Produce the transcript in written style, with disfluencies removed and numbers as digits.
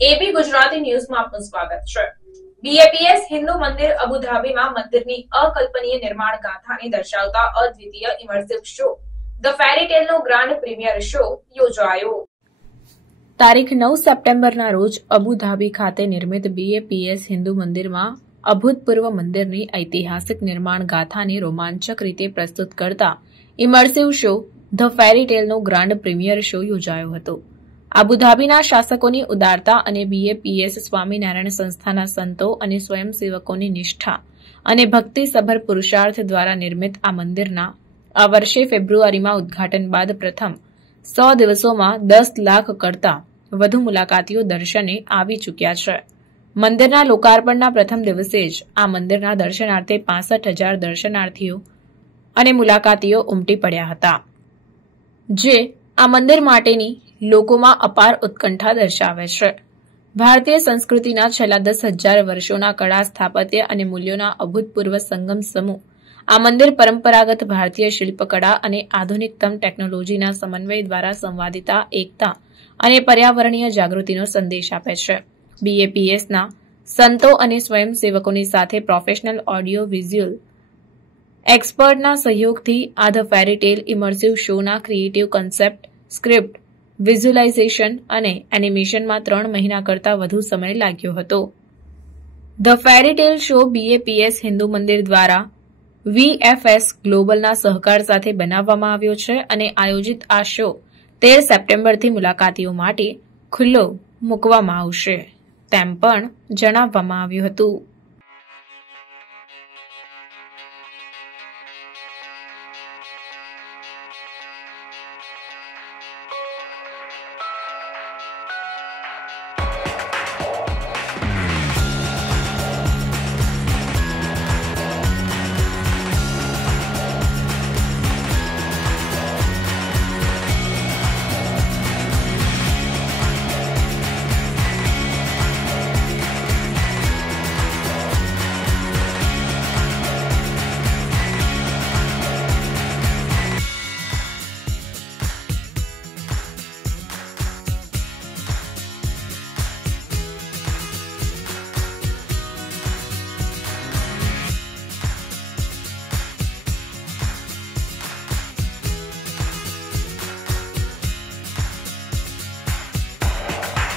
એબી ગુજરાતી ન્યૂઝમાં આપનું સ્વાગત છે। બીએપીએસ હિન્દુ મંદિર અબુધાબીમાં મંદિરની અકલ્પનીય નિર્માણ ગાથાને દર્શાવતા અદ્વિતીય ઇમર્સિવ શો ધ ફેરી ટેલનો ગ્રાન્ડ પ્રીમિયર શો યોજાયો। તારીખ 9 સપ્ટેમ્બરના રોજ અબુધાબી ખાતે નિર્મિત બીએપીએસ હિન્દુ મંદિરમાં અભૂતપૂર્વ મંદિરની ઐતિહાસિક નિર્માણ ગાથાને રોમાંચક રીતે પ્રસ્તુત કરતા ઇમર્સિવ શો ધ ફેરી ટેલનો ગ્રાન્ડ પ્રીમિયર શો યોજાયો હતો। અબુધાબીના શાસકોની ઉદારતા અને બીએપીએસ સ્વામિનારાયણ સંસ્થાના સંતો અને સ્વયંસેવકોની નિષ્ઠા અને ભક્તિસભર પુરુષાર્થ દ્વારા નિર્મિત આ મંદિરના આ વર્ષે ફેબ્રુઆરીમાં ઉદ્ઘાટન બાદ પ્રથમ 100 દિવસોમાં 10 લાખ કરતાં વધુ મુલાકાતીઓ દર્શને આવી ચૂક્યા છે। મંદિરના લોકાર્પણના પ્રથમ દિવસે જ આ મંદિરના દર્શનાર્થે 65,000 દર્શનાર્થીઓ અને મુલાકાતીઓ ઉમટી પડ્યા હતા, જે આ મંદિર માટેની લોકોમાં અપાર ઉત્કંઠા દર્શાવે છે। ભારતીય સંસ્કૃતિના છેલ્લા 10,000 વર્ષોના કળા સ્થાપત્ય અને મૂલ્યોના અભૂતપૂર્વ સંગમ સમૂહ આ મંદિર પરંપરાગત ભારતીય શિલ્પકળા અને આધુનિકતમ ટેકનોલોજીના સમન્વય દ્વારા સંવાદિતા, એકતા અને પર્યાવરણીય જાગૃતિનો સંદેશ આપે છે। બીએપીએસના સંતો અને સ્વયંસેવકોની સાથે પ્રોફેશનલ ઓડિયો વિઝ્યુઅલ એક્સપર્ટના સહયોગથી આ ધ ફેરી ટેલ ઇમર્સિવ શોના ક્રિએટિવ કન્સેપ્ટ, સ્ક્રિપ્ટ, વિઝ્યુલાઇઝેશન અને એનિમેશનમાં 3 મહિના કરતાં વધુ સમય લાગ્યો હતો। The fairy tale show BAPS Hindu મંદિર દ્વારા વીએફએસ ગ્લોબલના સહકાર સાથે બનાવવામાં આવ્યો છે અને આયોજિત આ શો 13 સપ્ટેમ્બરથી મુલાકાતીઓ માટે ખુલ્લો મૂકવામાં આવશે તેમ પણ જણાવવામાં આવ્યું હતું।